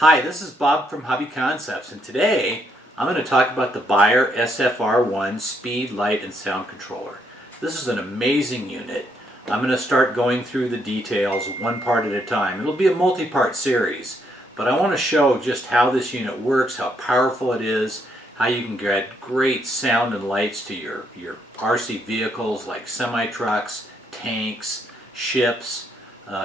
Hi, this is Bob from Hobby Concepts, and today I'm going to talk about the Beier SFR-1 Speed, Light, and Sound Controller. This is an amazing unit. I'm going to start going through the details one part at a time. It'll be a multi-part series, but I want to show just how this unit works, how powerful it is, how you can get great sound and lights to your RC vehicles like semi-trucks, tanks, ships,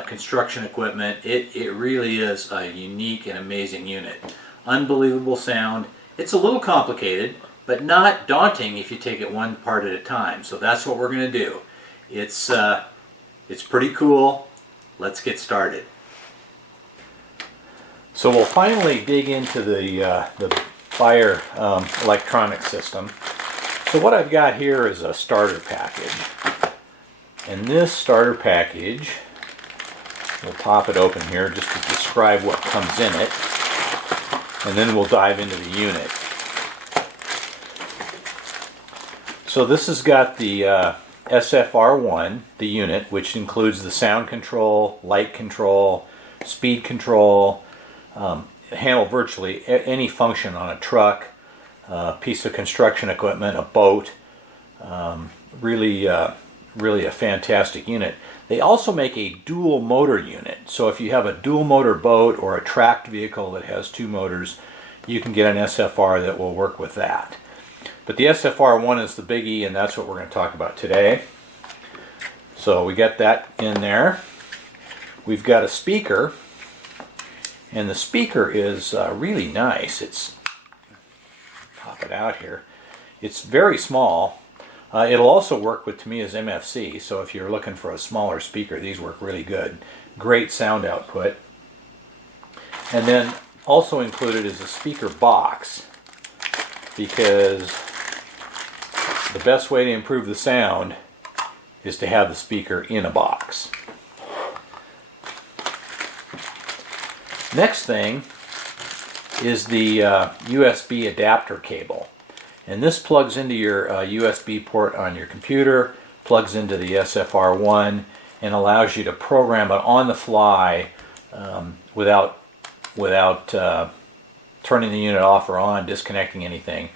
construction equipment. It really is a unique and amazing unit. Unbelievable sound. It's a little complicated, but not daunting if you take it one part at a time. So that's what we're going to do. It's pretty cool. Let's get started. So we'll finally dig into the Beier electronic system. So what I've got here is a starter package. And this starter package, we'll pop it open here just to describe what comes in it, and then we'll dive into the unit. So this has got the SFR-1, the unit, which includes the sound control, light control, speed control, handle virtually any function on a truck, piece of construction equipment, a boat. Really a fantastic unit. They also make a dual motor unit. So if you have a dual motor boat or a tracked vehicle that has two motors, you can get an SFR that will work with that. But the SFR-1 is the biggie, and that's what we're going to talk about today. So we got that in there. We've got a speaker, and the speaker is really nice. Pop it out here. It's very small. It'll also work with Tamiya's MFC, so if you're looking for a smaller speaker, these work really good. Great sound output. And then also included is a speaker box, because the best way to improve the sound is to have the speaker in a box. Next thing is the USB adapter cable. And this plugs into your USB port on your computer, plugs into the SFR-1, and allows you to program it on the fly without turning the unit off or on, disconnecting anything.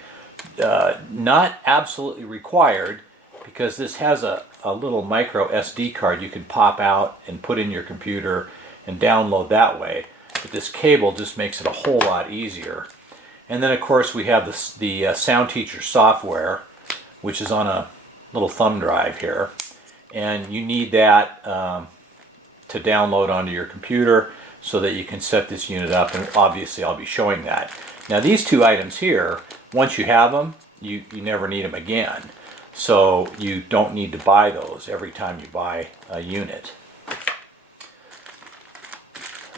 Not absolutely required, because this has a little micro SD card you can pop out and put in your computer and download that way. But this cable just makes it a whole lot easier. And then of course we have the Sound Teacher software, which is on a little thumb drive here. And you need that to download onto your computer so that you can set this unit up, and obviously I'll be showing that. Now these two items here, once you have them, you never need them again. So you don't need to buy those every time you buy a unit.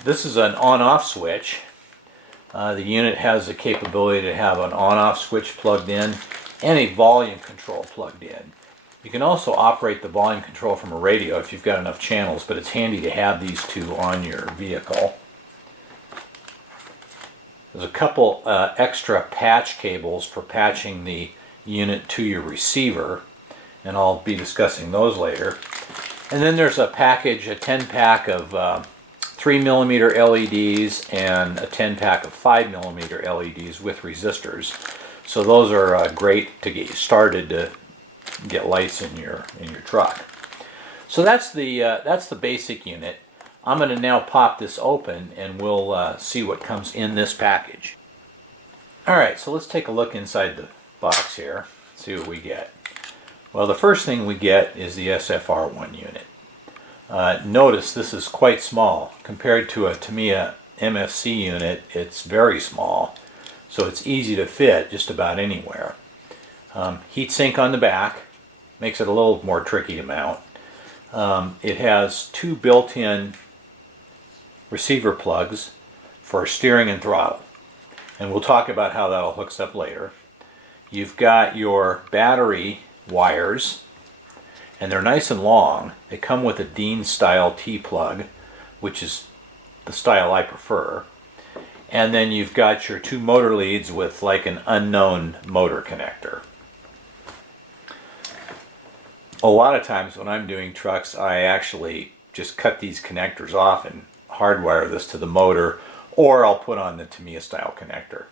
This is an on-off switch. The unit has the capability to have an on-off switch plugged in and a volume control plugged in. You can also operate the volume control from a radio if you've got enough channels, but it's handy to have these two on your vehicle. There's a couple extra patch cables for patching the unit to your receiver, and I'll be discussing those later. And then there's a package, a 10-pack of 3mm LEDs and a 10-pack of 5mm LEDs with resistors. So those are great to get you started to get lights in your truck. So that's the basic unit. I'm going to now pop this open, and we'll see what comes in this package. Alright, so let's take a look inside the box here, see what we get. Well, the first thing we get is the SFR-1 unit. Notice this is quite small. Compared to a Tamiya MFC unit, it's very small, so it's easy to fit just about anywhere. Heat sink on the back makes it a little more tricky to mount. It has two built-in receiver plugs for steering and throttle, and we'll talk about how that all hooks up later. You've got your battery wires, and they're nice and long. They come with a Dean style T-plug, which is the style I prefer. And then you've got your two motor leads with like an unknown motor connector. A lot of times when I'm doing trucks, I actually just cut these connectors off and hardwire this to the motor, or I'll put on the Tamiya style connector.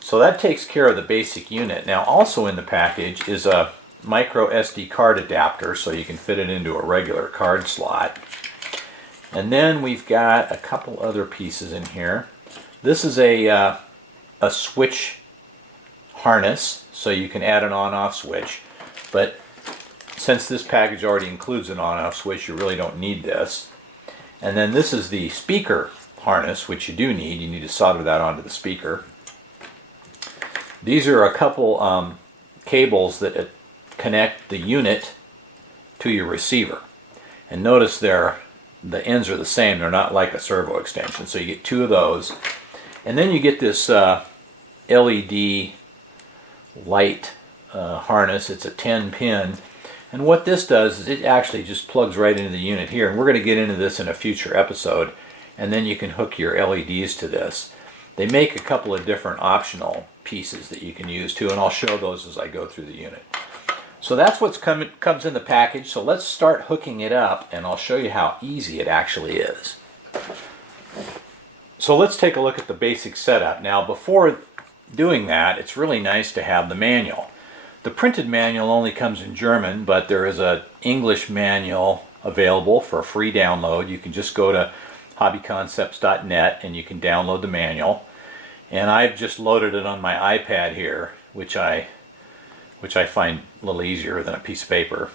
So that takes care of the basic unit. Now also in the package is a micro SD card adapter, so you can fit it into a regular card slot. And then we've got a couple other pieces in here. This is a switch harness, so you can add an on-off switch. But since this package already includes an on-off switch, you really don't need this. And then this is the speaker harness, which you do need. You need to solder that onto the speaker. These are a couple cables that connect the unit to your receiver. And notice the ends are the same. They're not like a servo extension. So you get two of those. And then you get this LED light harness. It's a 10 pin. And what this does is it actually just plugs right into the unit here. And we're going to get into this in a future episode. And then you can hook your LEDs to this. They make a couple of different optional pieces that you can use too, and I'll show those as I go through the unit. So that's what comes in the package. So let's start hooking it up, and I'll show you how easy it actually is. So let's take a look at the basic setup. Now before doing that, it's really nice to have the manual. The printed manual only comes in German, but there is an English manual available for a free download. You can just go to hobbyconcepts.net and you can download the manual. And I've just loaded it on my iPad here, which I find a little easier than a piece of paper.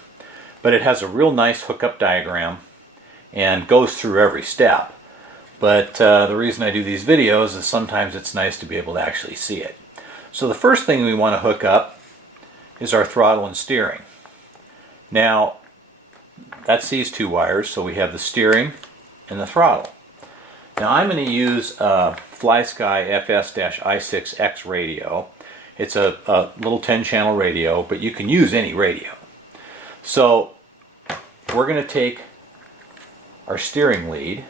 But it has a real nice hookup diagram and goes through every step. But the reason I do these videos is sometimes it's nice to be able to actually see it. So the first thing we want to hook up is our throttle and steering. Now that's these two wires, so we have the steering and the throttle. Now I'm going to use a FlySky FS-I6X radio. It's a little 10-channel radio, but you can use any radio. So we're going to take our steering lead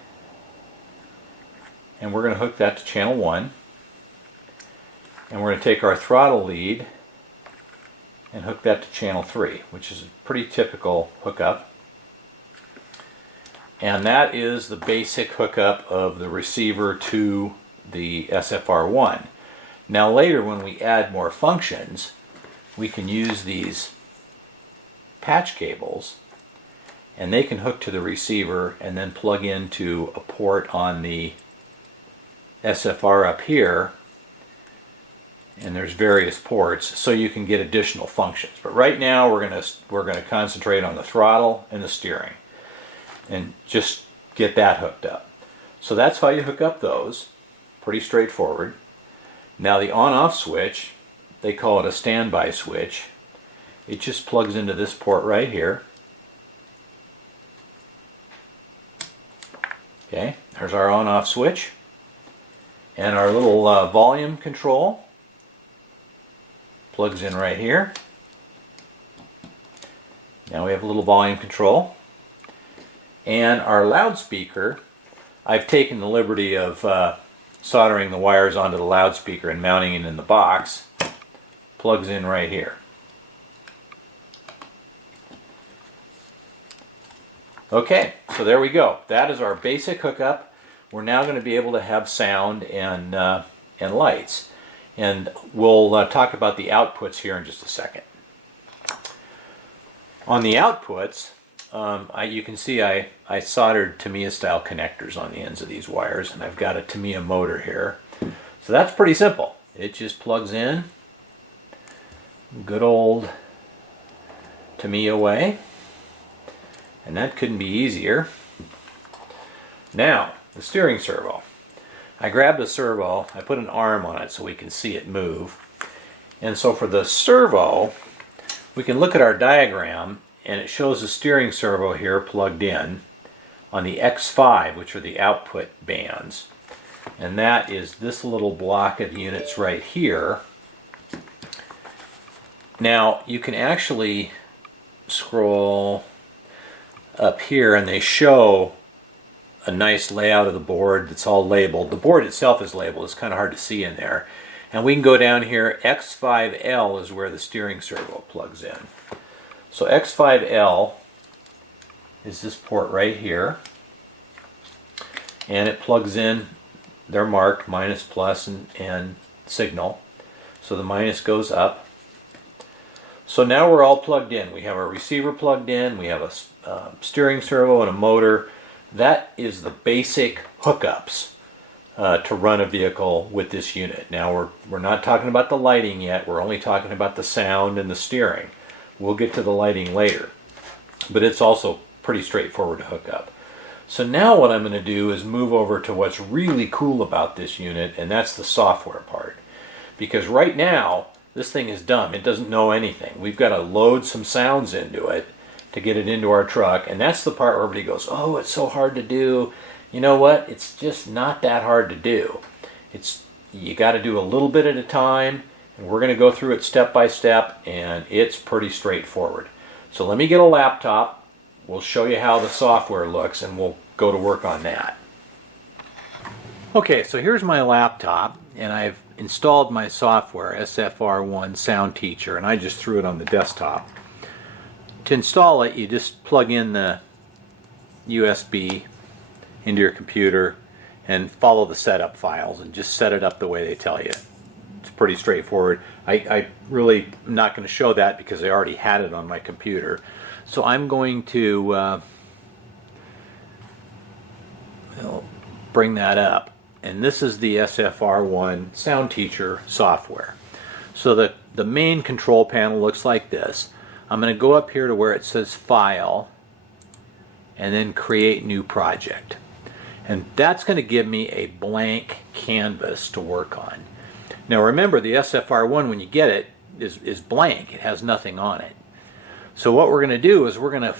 and we're going to hook that to channel 1. And we're going to take our throttle lead and hook that to channel 3, which is a pretty typical hookup. And that is the basic hookup of the receiver to the SFR-1. Now later when we add more functions, we can use these patch cables and they can hook to the receiver and then plug into a port on the SFR up here. And there's various ports, so you can get additional functions. But right now we're going to concentrate on the throttle and the steering and just get that hooked up. So that's how you hook up those. Pretty straightforward. Now the on-off switch, they call it a standby switch. It just plugs into this port right here. Okay, there's our on-off switch. And our little volume control plugs in right here. Now we have a little volume control. And our loudspeaker, I've taken the liberty of soldering the wires onto the loudspeaker and mounting it in the box. Plugs in right here. Okay, so there we go. That is our basic hookup. We're now going to be able to have sound and lights. And we'll talk about the outputs here in just a second. On the outputs, you can see I soldered Tamiya style connectors on the ends of these wires, and I've got a Tamiya motor here. So that's pretty simple. It just plugs in, good old Tamiya way, and that couldn't be easier. Now, the steering servo. I grabbed the servo, I put an arm on it so we can see it move. And so for the servo, we can look at our diagram and it shows the steering servo here plugged in on the X5, which are the output bands. And that is this little block of units right here. Now you can actually scroll up here and they show a nice layout of the board that's all labeled. The board itself is labeled, it's kind of hard to see in there. And we can go down here, X5L is where the steering servo plugs in. So X5L is this port right here. And it plugs in they're marked minus, plus, and signal. So the minus goes up. So now we're all plugged in. We have our receiver plugged in, we have a steering servo and a motor. That is the basic hookups to run a vehicle with this unit. Now we're not talking about the lighting yet, we're only talking about the sound and the steering. We'll get to the lighting later, but it's also pretty straightforward to hook up. So now what I'm going to do is move over to what's really cool about this unit, and that's the software part. Because right now, this thing is dumb. It doesn't know anything. We've got to load some sounds into it to get it into our truck, and that's the part where everybody goes, oh, it's so hard to do. You know what? It's just not that hard to do. You got to do a little bit at a time, and we're going to go through it step by step, and it's pretty straightforward. So let me get a laptop. We'll show you how the software looks, and we'll go to work on that. Okay, so here's my laptop, and I've installed my software, SFR-1 Sound Teacher, and I just threw it on the desktop. To install it, you just plug in the USB into your computer and follow the setup files and just set it up the way they tell you. It's pretty straightforward. I really am not going to show that because I already had it on my computer. So I'm going to bring that up. And this is the SFR-1 Sound Teacher software. So the main control panel looks like this. I'm going to go up here to where it says File and then Create New Project. And that's going to give me a blank canvas to work on. Now remember, the SFR-1, when you get it, is blank. It has nothing on it. So what we're going to do is we're going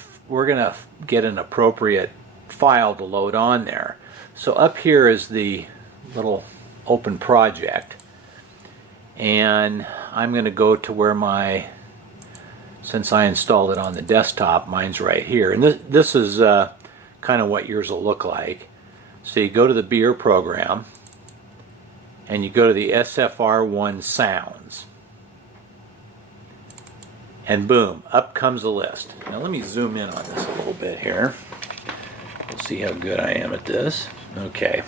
to get an appropriate file to load on there. So up here is the little open project, and I'm going to go to where since I installed it on the desktop, mine's right here, and this is kind of what yours will look like. So you go to the Beier program and you go to the SFR-1 Sounds, and boom, up comes the list. Now let me zoom in on this a little bit here. Let's see how good I am at this. Okay.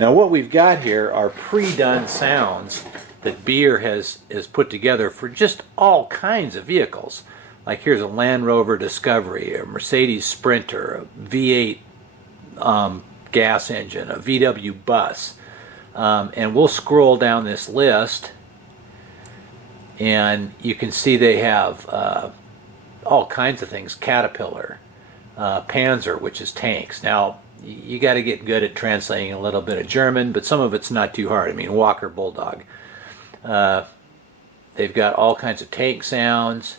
Now what we've got here are pre-done sounds that Beier has put together for just all kinds of vehicles. Like here's a Land Rover Discovery, a Mercedes Sprinter, a V8 gas engine, a VW bus. And we'll scroll down this list and you can see they have all kinds of things. Caterpillar, Panzer, which is tanks. Now you got to get good at translating a little bit of German, but some of it's not too hard. I mean, Walker Bulldog. They've got all kinds of tank sounds.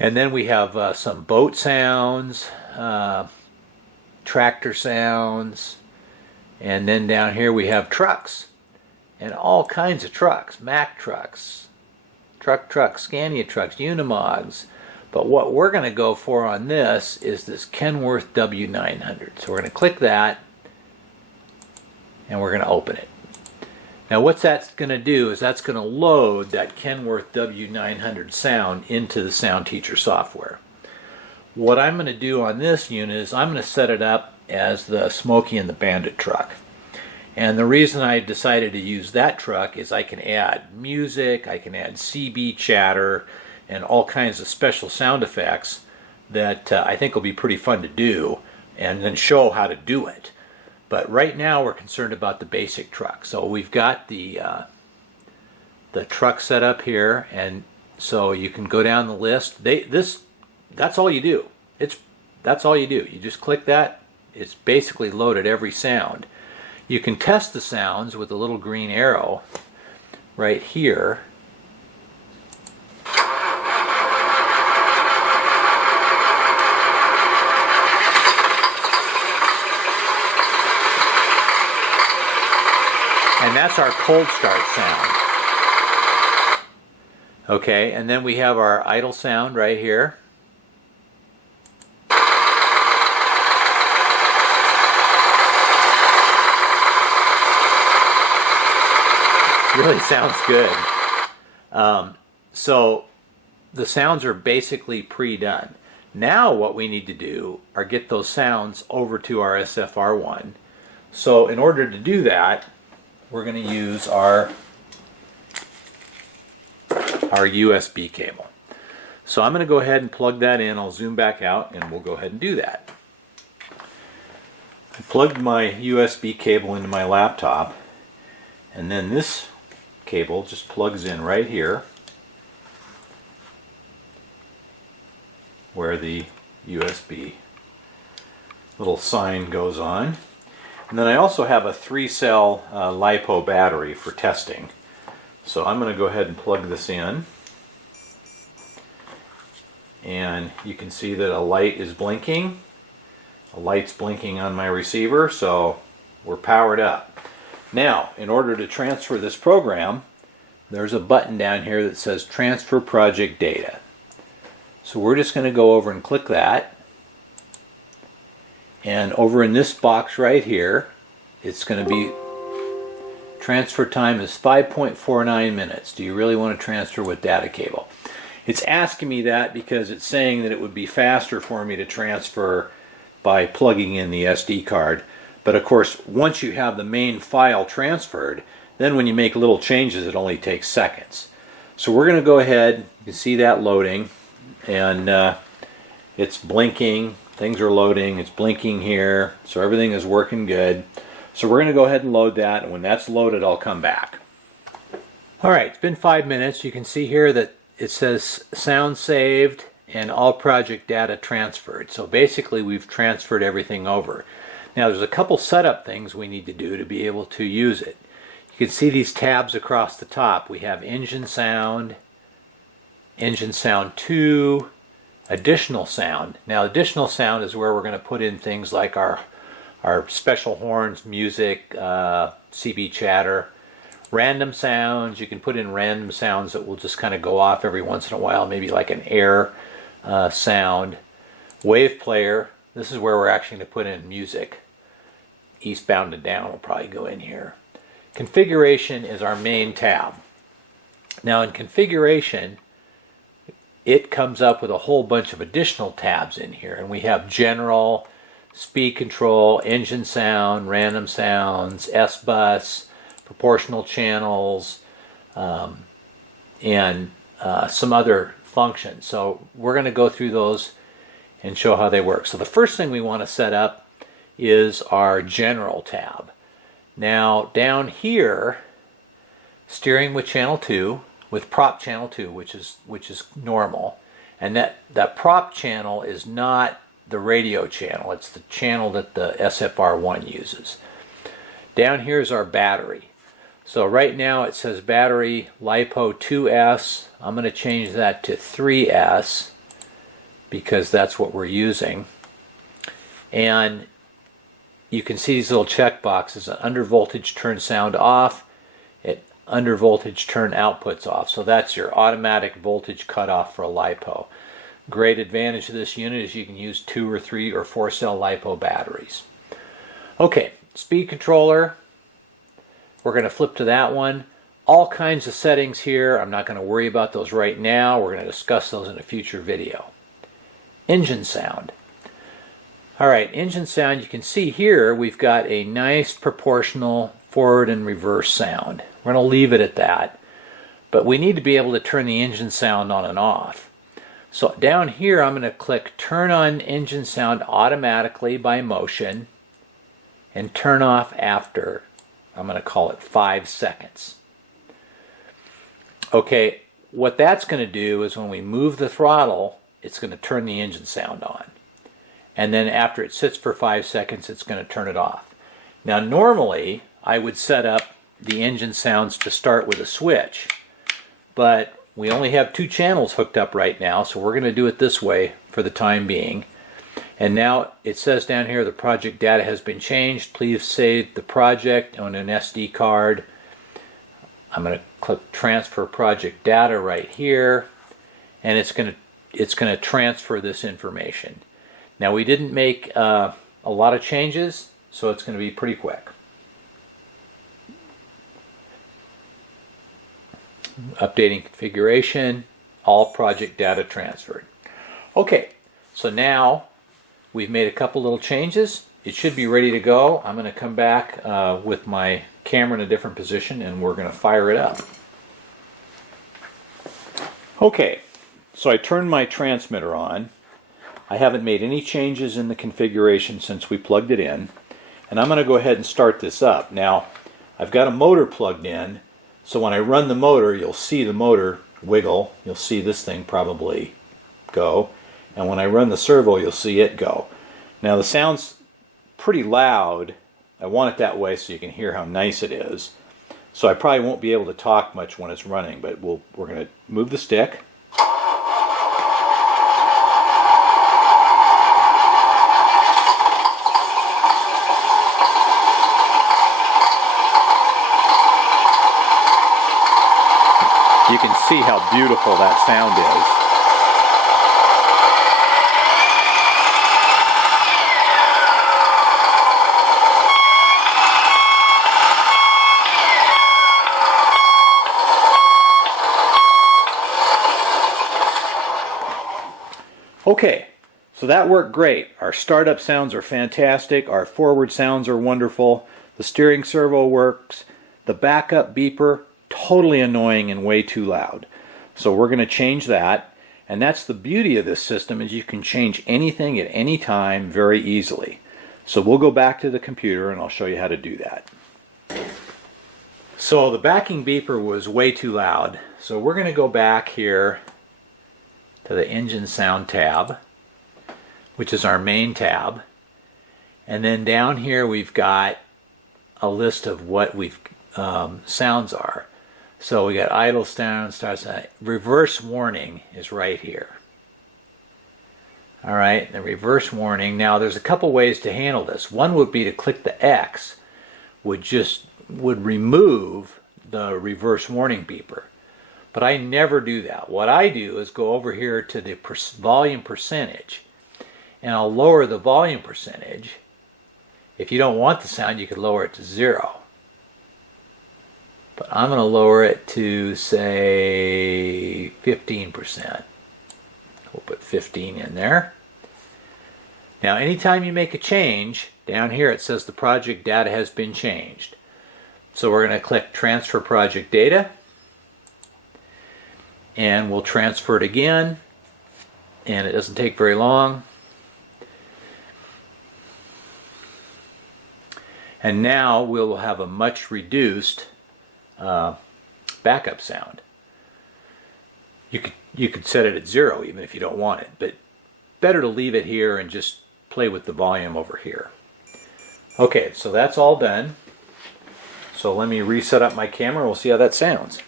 And then we have some boat sounds, tractor sounds, and then down here we have trucks, and all kinds of trucks, Mack trucks, trucks, Scania trucks, Unimogs. But what we're going to go for on this is this Kenworth W900. So we're going to click that, and we're going to open it. Now what that's going to do is that's going to load that Kenworth W900 sound into the Sound Teacher software. What I'm going to do on this unit is I'm going to set it up as the Smokey and the Bandit truck. And the reason I decided to use that truck is I can add music, I can add CB chatter, and all kinds of special sound effects that I think will be pretty fun to do, and then show how to do it. But right now we're concerned about the basic truck. So we've got the truck set up here, and so you can go down the list. That's all you do. That's all you do. You just click that. It's basically loaded every sound. You can test the sounds with a little green arrow right here. And that's our cold start sound. Okay, and then we have our idle sound right here. Really sounds good. So the sounds are basically pre-done. Now what we need to do are get those sounds over to our SFR-1 So in order to do that, we're going to use our USB cable. So I'm going to go ahead and plug that in. I'll zoom back out and we'll go ahead and do that. I plugged my USB cable into my laptop, and then this cable just plugs in right here where the USB little sign goes on. And then I also have a 3-cell LiPo battery for testing. So I'm going to go ahead and plug this in. And you can see that a light is blinking. A light's blinking on my receiver, so we're powered up. Now, in order to transfer this program, there's a button down here that says Transfer Project Data. So we're just going to go over and click that. And over in this box right here, it's going to be transfer time is 5.49 minutes. Do you really want to transfer with data cable? It's asking me that because it's saying that it would be faster for me to transfer by plugging in the SD card. But of course, once you have the main file transferred, then when you make little changes, it only takes seconds. So we're going to go ahead, you can see that loading, and it's blinking, things are loading, it's blinking here, so everything is working good. So we're going to go ahead and load that, and when that's loaded, I'll come back. Alright, it's been 5 minutes. You can see here that it says sound saved and all project data transferred. So basically we've transferred everything over. Now there's a couple setup things we need to do to be able to use it. You can see these tabs across the top. We have engine sound 2, additional sound. Now additional sound is where we're going to put in things like our special horns, music, CB chatter. Random sounds, you can put in random sounds that will just kind of go off every once in a while, maybe like an air sound. Wave player, this is where we're actually going to put in music. Eastbound and down will probably go in here. Configuration is our main tab. Now in configuration, it comes up with a whole bunch of additional tabs in here, and we have general, speed control, engine sound, random sounds, S-bus, proportional channels, and some other functions. So we're going to go through those and show how they work. So the first thing we want to set up is our general tab. Now down here, steering with channel 2, with prop channel 2, which is normal, and that prop channel is not the radio channel, it's the channel that the SFR-1 uses. Down here is our battery. So right now it says battery LiPo 2S. I'm going to change that to 3S because that's what we're using. And you can see these little check boxes. Under voltage turn sound off, under voltage turn outputs off. So that's your automatic voltage cutoff for a LiPo. Great advantage of this unit is you can use 2 or 3 or 4 cell LiPo batteries. Okay, speed controller. We're going to flip to that one. All kinds of settings here. I'm not going to worry about those right now. We're going to discuss those in a future video. Engine sound. Alright, engine sound, you can see here we've got a nice proportional forward and reverse sound. We're going to leave it at that. But we need to be able to turn the engine sound on and off. So down here I'm going to click turn on engine sound automatically by motion and turn off after, I'm going to call it 5 seconds. Okay, what that's going to do is when we move the throttle, it's going to turn the engine sound on. And then after it sits for 5 seconds, it's going to turn it off. Now normally I would set up the engine sounds to start with a switch, but we only have 2 channels hooked up right now, so we're going to do it this way for the time being. And now it says down here the project data has been changed. Please save the project on an SD card. I'm going to click transfer project data right here, and it's going to transfer this information. Now we didn't make a lot of changes, so it's going to be pretty quick. Updating configuration, all project data transferred. Okay, so now we've made a couple little changes. it should be ready to go. I'm going to come back with my camera in a different position and we're going to fire it up. Okay, so I turned my transmitter on. I haven't made any changes in the configuration since we plugged it in. And I'm going to go ahead and start this up. Now, I've got a motor plugged in, so when I run the motor, you'll see the motor wiggle. You'll see this thing probably go. And when I run the servo, you'll see it go. Now, the sound's pretty loud. I want it that way so you can hear how nice it is. So I probably won't be able to talk much when it's running, but we're going to move the stick. You can see how beautiful that sound is. Okay, so that worked great. Our startup sounds are fantastic. Our forward sounds are wonderful. The steering servo works. The backup beeper, totally annoying and way too loud. So we're going to change that. And that's the beauty of this system, is you can change anything at any time very easily. So we'll go back to the computer and I'll show you how to do that. So the backing beeper was way too loud. So we're going to go back here to the engine sound tab, which is our main tab. And then down here we've got a list of what we've sounds are. So we got idle sound, start sound. Reverse warning is right here. All right, the reverse warning. Now there's a couple ways to handle this. One would be to click the X, would remove the reverse warning beeper. But I never do that. What I do is go over here to the volume percentage, and I'll lower the volume percentage. If you don't want the sound, you could lower it to 0. But I'm going to lower it to, say, 15%. We'll put 15 in there. Now, anytime you make a change, down here it says the project data has been changed. So we're going to click Transfer Project Data. And we'll transfer it again, and it doesn't take very long. And now we'll have a much reduced backup sound. You could set it at 0 even if you don't want it, but better to leave it here and just play with the volume over here. Okay, so that's all done. So let me reset up my camera and we'll see how that sounds.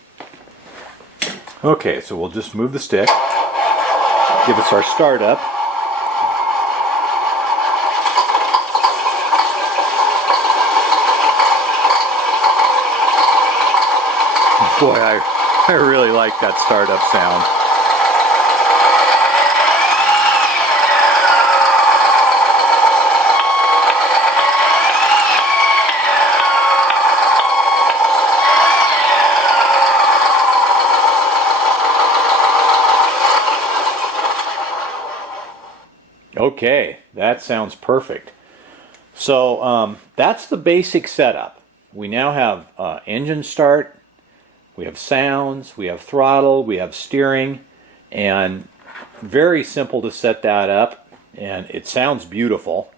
Okay, so we'll just move the stick, give us our startup. Boy, I really like that startup sound. Okay, that sounds perfect. So that's the basic setup. We now have engine start, we have sounds, we have throttle, we have steering, and very simple to set that up, and it sounds beautiful.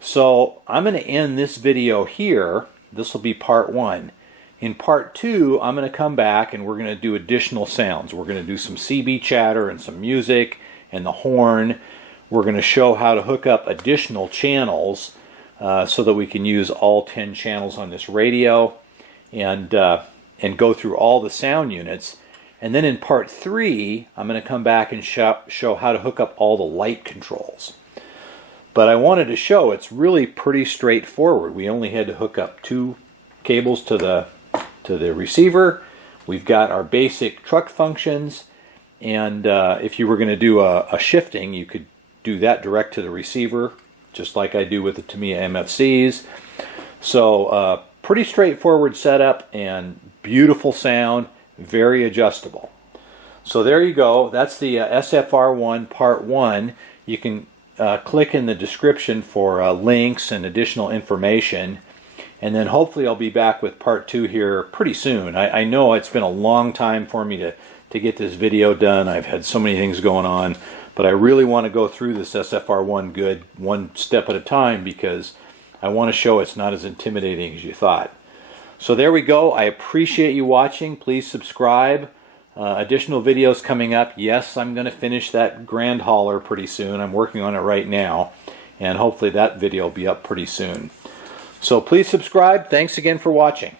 So I'm going to end this video here. This will be part 1. In part 2, I'm going to come back and we're going to do additional sounds. We're going to do some CB chatter and some music and the horn. We're going to show how to hook up additional channels so that we can use all 10 channels on this radio, and go through all the sound units. And then in part 3, I'm going to come back and show how to hook up all the light controls. But I wanted to show it's really pretty straightforward. We only had to hook up 2 cables to the receiver. We've got our basic truck functions, and if you were going to do a shifting, you could do that direct to the receiver, just like I do with the Tamiya MFCs. So pretty straightforward setup and beautiful sound, very adjustable. So there you go. That's the SFR-1 Part 1. You can click in the description for links and additional information. And then hopefully I'll be back with part 2 here pretty soon. I know it's been a long time for me to get this video done. I've had so many things going on, but I really want to go through this SFR-1 good one step at a time because I want to show it's not as intimidating as you thought. So there we go. I appreciate you watching. Please subscribe. Additional videos coming up. Yes, I'm going to finish that Grand Hauler pretty soon. I'm working on it right now, and hopefully that video will be up pretty soon. So please subscribe. Thanks again for watching.